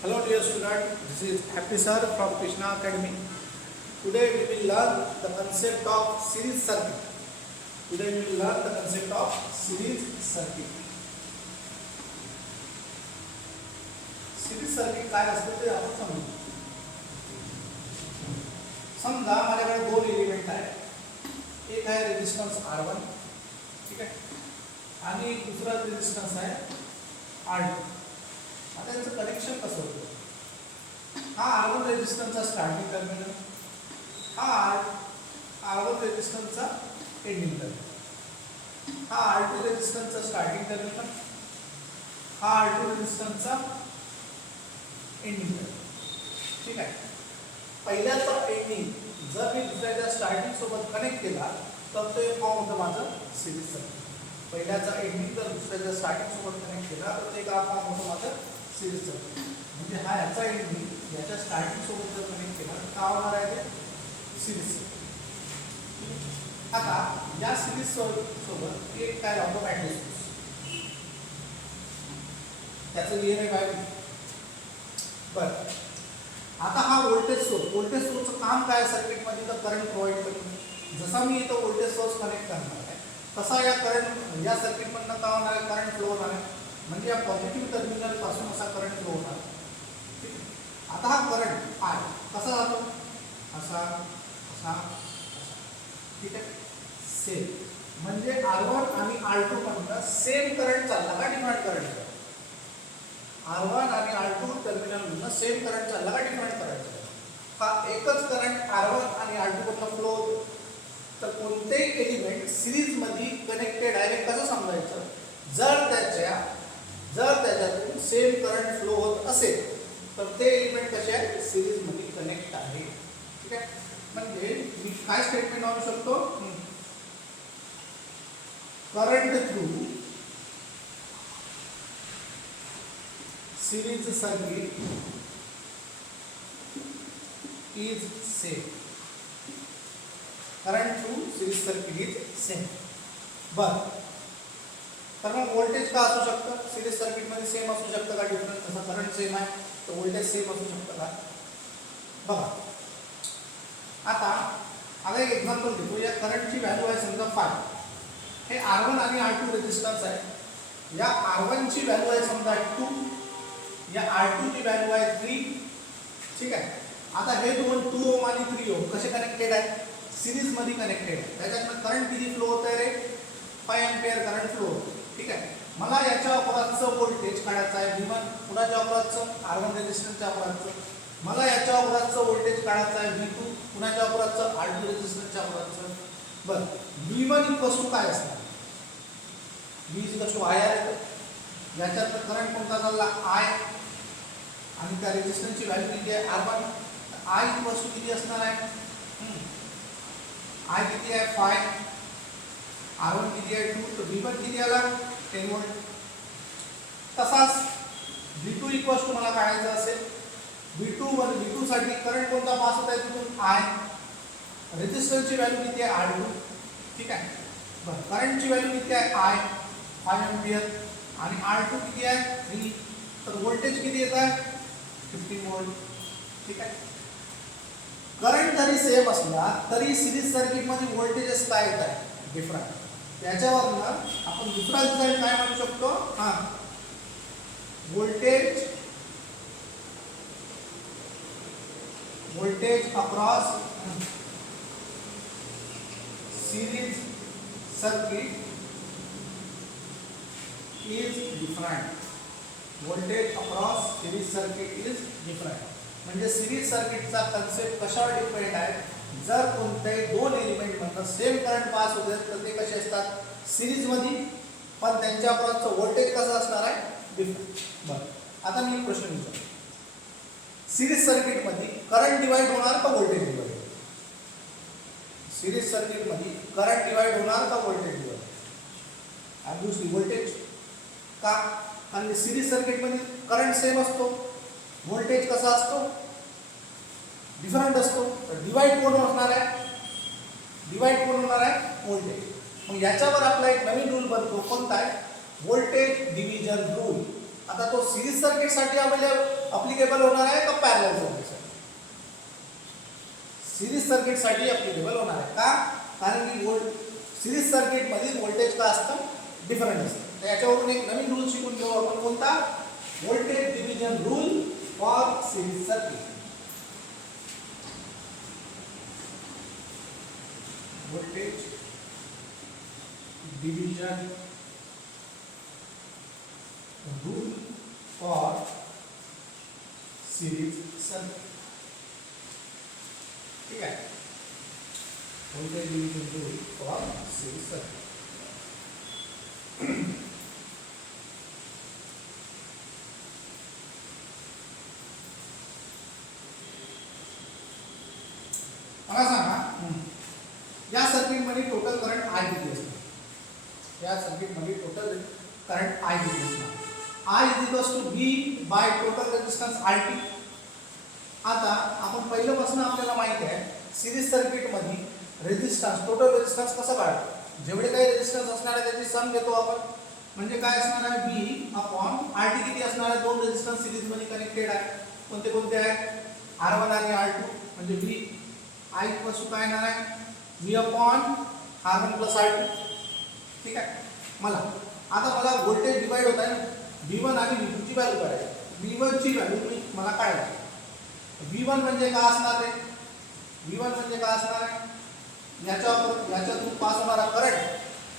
Hello dear student, this is Happy Sir from Krishna Academy. Today we will learn the concept of series circuit. Today we will learn the concept of series circuit. Series circuit काय असतं ते आपण समजू. समजा माझ्याकडे दोन element आहेत. एक आहे रेजिस्टन्स R1, ठीक आहे, आणि दुसरा रेजिस्टन्स आहे R2. आता याचं कनेक्शन कसं होतं? हा R1 रेजिस्टन्सचा स्टार्टिंग टर्मिनल, हा R1 रेजिस्टन्सचा एंडिंग टर्मिनल, हा R2 रेजिस्टन्सचा स्टार्टिंग टर्मिनल, हा R2 रेजिस्टन्सचा एंडिंग टर्मिनल. ठीक आहे. पहिल्याचा एंडिंग जर मी दुसऱ्याच्या स्टार्टिंग सोबत कनेक्ट केला तर ते फॉर्म होतं माझं सिरीज सर्किट. पहिल्याचा एंडिंग जर दुसऱ्याच्या स्टार्टिंग सोबत कनेक्ट केला तर ते का फॉर्म होतं माझं सिरीज सर्किट. म्हणजे हा याचा एंडिंग याच्या स्टार्टिंग सोबत जर कनेक्ट केला तर काय होणार आहे ते सिरीज सर्किट. आता या सिरीज सोबत एक काय लावतो बॅटरी सोर्स, त्याचं ईएमएफ आहे. बरं, आता हा व्होल्टेज सोर्सचं काम काय सर्किट मध्ये तर करंट प्रोव्हाइड करणे. जसा मी इथं व्होल्टेज सोर्स कनेक्ट करणार आहे तसा या करंट या सर्किट मधनं काय होणार आहे, करंट फ्लो होणार आहे. म्हणजे या पॉझिटिव्ह टर्मिनल पासून असा करंट फ्लो होणार. ठीक आहे. आता हा करंट आय कसा जातो, असा असा असा, ठीक आहे, सेम. म्हणजे R1 आणि R2 मधनं सेम करंट चालला का डिफरंट करंट? R1 आणि R2 टर्मिनल मधनं सेम करंट चालला का डिफरंट करंट? हा एकच करंट R1 आणि R2 मधनं फ्लो होतो. तर कोणतेही एलिमेंट सिरीज मध्ये कनेक्टेड आहे हे कसं समजायचं? जर त्याच्यातून सेम करंट फ्लो होत असेल तर ते एलिमेंट कसे आहे, सिरीज मध्ये कनेक्ट आहे. ठीक आहे. म्हणजे मी काय स्टेटमेंट आणू शकतो, current through series circuit is same. Current through series circuit is same. बरं, तर मग व्होल्टेज का असू शकतं? सिरीज सर्किट मध्ये सेम असू शकतं का डिफरंट? तसा करंट सेम आहे तर व्होल्टेज सेम असू शकतं का? बघा, आता एक एक्झाम्पल देतो. या करंटची व्हॅल्यू आहे समजा 5. हे R1 आणि R2 रेजिस्टन्स आहे. या R1 ची व्हॅल्यू आहे समजा 2, या R2 ची व्हॅल्यू आहे 3. ठीक आहे. आता हे दोन 2 ओम आणि 3 ओम कसे कनेक्टेड आहे? सिरीज मध्ये कनेक्टेड आहे. त्याच्यातनं करंट किती फ्लो होत आहे रे? 5 एंपियर करंट फ्लो होतो. ठीक आहे. मला याच्या अक्रॉसचं व्होल्टेज काढायचं आहे V1. कुणाच्या अक्रॉसचं? R1 रेजिस्टन्सच्या अक्रॉसचं. मला याच्या अक्रॉसचं व्होल्टेज काढायचं आहे V2. कुणाच्या अक्रॉसचं? R2 रेजिस्टन्सच्या अक्रॉसचं. बरं, V1 इक्वल काय असणार? V इक्वल IR येतो. याच्यात करंट कोणता चालला? I, आणि त्या रेजिस्टन्सची व्हॅल्यू किती आहे? R1. I इक्वल किती असणार आहे? I किती आहे? 5. R1 किती आहे? 2. तर V1 किती आला? 10 व्होल्ट. तसाच V2 इक्वल मला काढायचं असेल, V2 साठी करंट कोणता पास होत आहे तिथून? I. रेजिस्टन्सची व्हॅल्यू किती आहे? R2. ठीक आहे. बरं, करंटची व्हॅल्यू किती आहे? I, 5 एंपियर, आणि R2 किती आहे? 3. तर व्होल्टेज किती येत आहे? 15 व्होल्ट. ठीक आहे. करंट जरी सेम असला तरी सिरीज सर्किट मध्ये व्होल्टेजेस काय येत आहे? डिफरंट. त्याच्यावरनं आपण दुसरा रिझल्ट काय म्हणू शकतो? Voltage across series circuit is different. Voltage across series circuit is different. म्हणजे सिरीज सर्किटचा कन्सेप्ट कशावर डिपेंड आहे? जर कोणत्याही दोन एलिमेंट मधनं सेम करंट पास होत आहे तर ते कसे असतात? सिरीज मध्ये, पण त्यांच्या अक्रॉसचं व्होल्टेज कसं असणार आहे? डिफरंट. बरं, आता मी एक प्रश्न विचारतो. सिरीज सर्किट मध्ये करंट डिवाइड होणार का व्होल्टेज डिवाइड? सिरीज सर्किट मध्ये करंट डिवाइड होणार का व्होल्टेज डिवाइड? Obviously voltage. का? आणि सिरीज सर्किट मध्ये करंट सेम असतो, व्होल्टेज कसा असतो? डिफरंट असतो. तर डिवाइड कोण होणार आहे? व्होल्टेज. मग याच्यावर आपला एक नवीन रूल बनतो. कोणता आहे? Voltage division rule. आता तो सिरीज सर्किटसाठी अप्लिकेबल होणार आहे का पॅरलल सर्किटसाठी? सिरीज सर्किटसाठी अप्लिकेबल होणार आहे. का? कारण की सिरीज सर्किट मधील व्होल्टेज का असतं? डिफरंट असतं. तर याच्यावरून एक नवीन रूल शिकून घेऊ आपण. कोणता? Voltage division rule for series circuit. Voltage division rule for series circuit. ठीक आहे. Voltage division rule for series circuit. मला सांगा, या सर्किटमध्ये टोटल करंट I किती असणार? या सर्किटमध्ये टोटल करंट I किती असणार? I V by total resistance RT. आता आपण पहिल्यापासून आपल्याला माहिती आहे सिरीज सर्किट मध्ये रेजिस्टन्स, टोटल रेजिस्टन्स कसं काढतो? जेवढे काही रेजिस्टन्स असणार आहे त्याची सम घेतो आपण. म्हणजे काय असणार आहे? V अपॉन RT किती असणार आहे? दोन रेजिस्टन्स सिरीज मध्ये कनेक्टेड आहे. कोणते कोणते आहे? R1 आणि R2. म्हणजे V I इक्वल्स टू काय येणार आहे? V upon R1 plus R2. ठीक आहे. मला व्होल्टेज डिवाइड होत आहे ना, V1 आणि V2 ची व्हॅल्यू काढायची. V1 ची व्हॅल्यू मला काढायची. V1 म्हणजे काय असणार आहे? V1 म्हणजे काय असणार आहे? याच्यातून पास होणारा करंट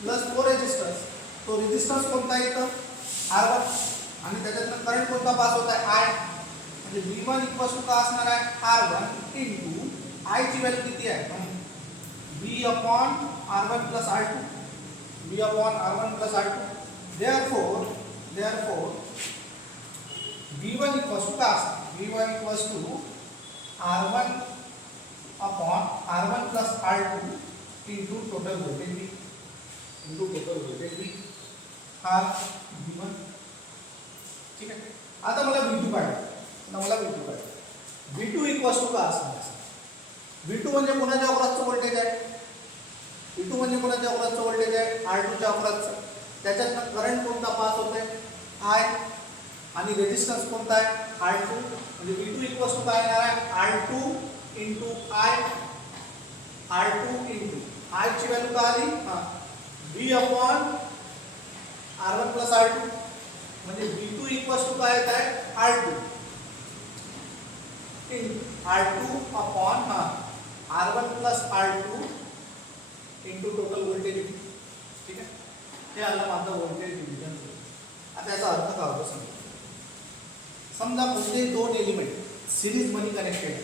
प्लस तो रेजिस्टन्स. तो रेजिस्टन्स कोणता येतो? R1. आणि त्याच्यातून करंट कोणता पास होत आहे? I. म्हणजे V1 इक्वल्स टू काय असणार आहे? R1 इंटू I ची व्हॅल्यू किती आहे? V upon R1 plus R2. V upon R1 plus R2. Therefore V1 equals to काय असणार? V1 equals to R1 upon R1 plus R2 into total voltage V. हा V1. ठीक आहे. आता मला V2 काढायचं. V2 इक्वल्स टू काय असणार? V2 म्हणजे कोणाच्या अक्रॉसचं व्होल्टेज आहे? V2 म्हणजे कोणाच्या अक्रॉसचं व्होल्टेज आहे? R2 च्या अक्रॉसचं. त्याच्यातनं करंट कोणता पास होत आहे? I. आणि रेजिस्टन्स कोणता आहे? R2. म्हणजे V2 इक्वल्स टू काय येणार आहे? R2 into I. R2 into I ची व्हॅल्यू काय आली? V upon R1 plus R2. म्हणजे V2 इक्वल्स टू काय येत आहे? R2 upon R1 plus R2 into total voltage. ठीक आहे. हे आलं माझं व्होल्टेज डिव्हिजन. आता याचा अर्थ काय होतो समजा कोणते दोन एलिमेंट सिरीज मध्ये कनेक्टेड आहे.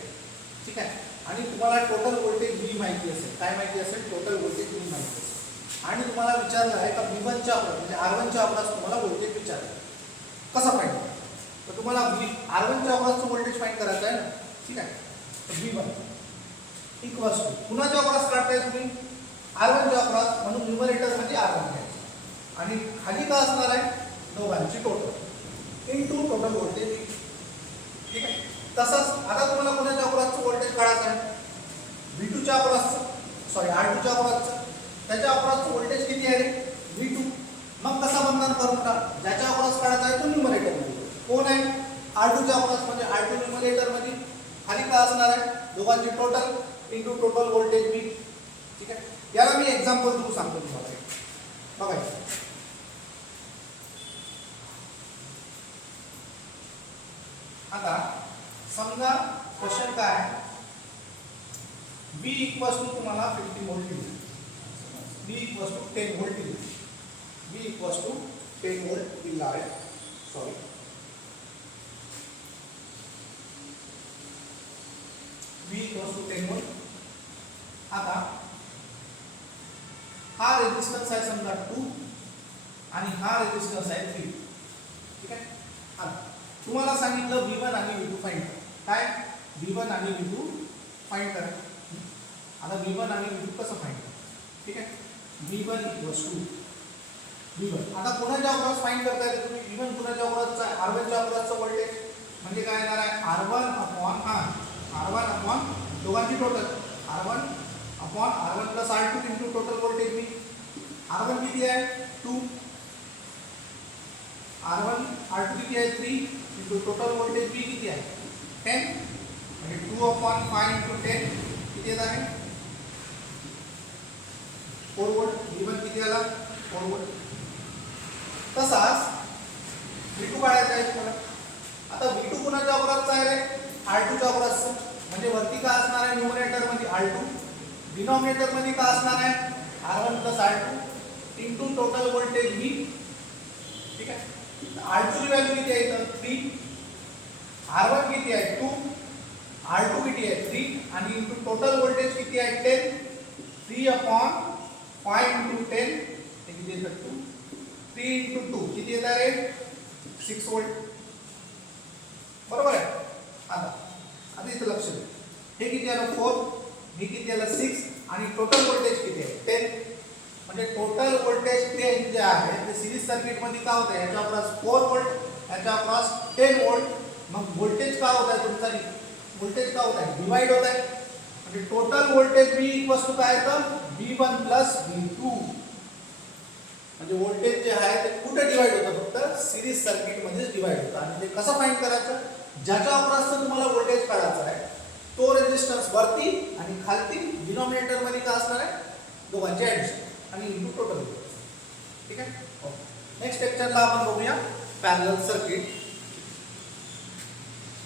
ठीक आहे. आणि तुम्हाला टोटल व्होल्टेज V माहिती असेल. काय माहिती असेल? टोटल व्होल्टेज V माहिती असेल. आणि तुम्हाला विचारलं आहे का V1 च्या अक्रॉस म्हणजे R1 च्या अक्रॉस तुम्हाला व्होल्टेज विचारलं. कसं फाइंड करायचं? तर तुम्हाला R1 च्या अक्रॉसचं व्होल्टेज फाइंड करायचं आहे ना. ठीक आहे. तर V1 इक्वल्स टू कुणाच्या अक्रॉस काढताय तुम्ही? R1 च्या अक्रॉस. म्हणून न्यूमरेटर मध्ये R1 घ्यायचं. आणि खाली काय असणार आहे? दोघांची टोटल इंटू टोटल व्होल्टेज. ठीक आहे. तसंच आता तुम्हाला कोणाच्या अक्रॉसचं व्होल्टेज काढायचं आहे? V2 च्या अक्रॉसचं, R2 च्या अक्रॉसचं. त्याच्या अक्रॉसचं व्होल्टेज किती आहे रे? V2. मग कसा बंधन करून टाक? ज्याच्या अक्रॉस काढायचा आहे तो न्यूमरेटर मध्ये. कोण आहे? R2 च्या अक्रॉस. म्हणजे R2 न्यूमरेटर मध्ये. खाली काय असणार आहे? दोघांची total into total voltage V. ठीक आहे. याला मी एक्झाम्पल देऊन सांगतो तुम्हाला. बघा, आता समजा क्वेश्चन काय आहे? V इक्वल्स टू तुम्हाला 50 व्होल्ट दिले. V इक्वल्स टू 10 व्होल्ट दिले. V इक्वल्स टू 10 व्होल्ट दिला आहे. V equals to 10 volt. आता हा रेजिस्टन्स आहे समजा 2 आणि हा रेजिस्टन्स आहे 3. ठीक आहे. आता तुम्हाला सांगितलं V1 आणि V2 फाइंड करा. काय? V1 आणि V2 फाइंड करा. आता V1 आणि V2 कसं फाइंड करा? ठीक आहे. V1 equals to V1. आता कोणाच्या अक्रॉस फाइंड करताय तुम्ही? V1 कोणाच्या अक्रॉसचा आहे? R1 च्या अक्रॉसचा व्होल्टेज. म्हणजे काय येणार आहे? R1 अपॉन दोघांची total. R1 upon R1 plus R2 into total voltage V. R1 किती आहे? 2. R1 R2 किती आहे 3 इंटू टोटल व्होल्टेज V किती आहे 10 म्हणजे 2/5 इंटू 10 किती येत आहे 4 व्होल्ट. V1 किती आला 4 व्होल्ट. तसाच V2 काढायचा आहे तुम्हाला. आता V2 कुणाच्या अक्रॉसचा आहे रे R2 च्या अक्रॉसचा. म्हणजे वरती का असणार आहे न्यूमरेटर मध्ये R2 डिनॉमिनेटर मध्ये का असणार आहे R1 R2 into total voltage V. ठीक आहे. R2 ची व्हॅल्यू किती आहे इथं 3 R1 किती आहे 2 R2 किती आहे 3 आणि इंटू टोटल व्होल्टेज किती आहे 10 3/5 इंटू 10 हे किती येतं 2 3 इंटू 2 किती येत आहे 6 व्होल्ट. बरोबर आहे. आता इथं लक्ष द्या हे किती आलं 4 हे किती आलं 6 आणि टोटल व्होल्टेज किती आहे 10 म्हणजे टोटल व्होल्टेज 10 जे आहे ते सिरीज सर्किट मध्ये का होत आहे याच्या अक्रॉस 4 व्होल्ट याच्या अक्रॉस 10 व्होल्ट. मग व्होल्टेज का होत आहे तुमचा व्होल्टेज का होत आहे डिवाइड होत आहे म्हणजे total voltage V equals to काय येतं V1 V2 म्हणजे व्होल्टेज जे आहे ते कुठे डिवाइड होतं फक्त सिरीज सर्किट मध्येच डिवाइड होतं. आणि ते कसं फाइंड करायचं ज्याच्या अक्रॉसचं तुम्हाला व्होल्टेज काढायचं आहे तो रेझिस्टन्स वरती आणि खालती डिनॉमिनेटर मध्ये का असणार आहे दोघांचे ऍडिशन आणि इंटू टोटल. ठीक आहे. नेक्स्ट लेक्चरला आपण बघूया पॅरलल सर्किट.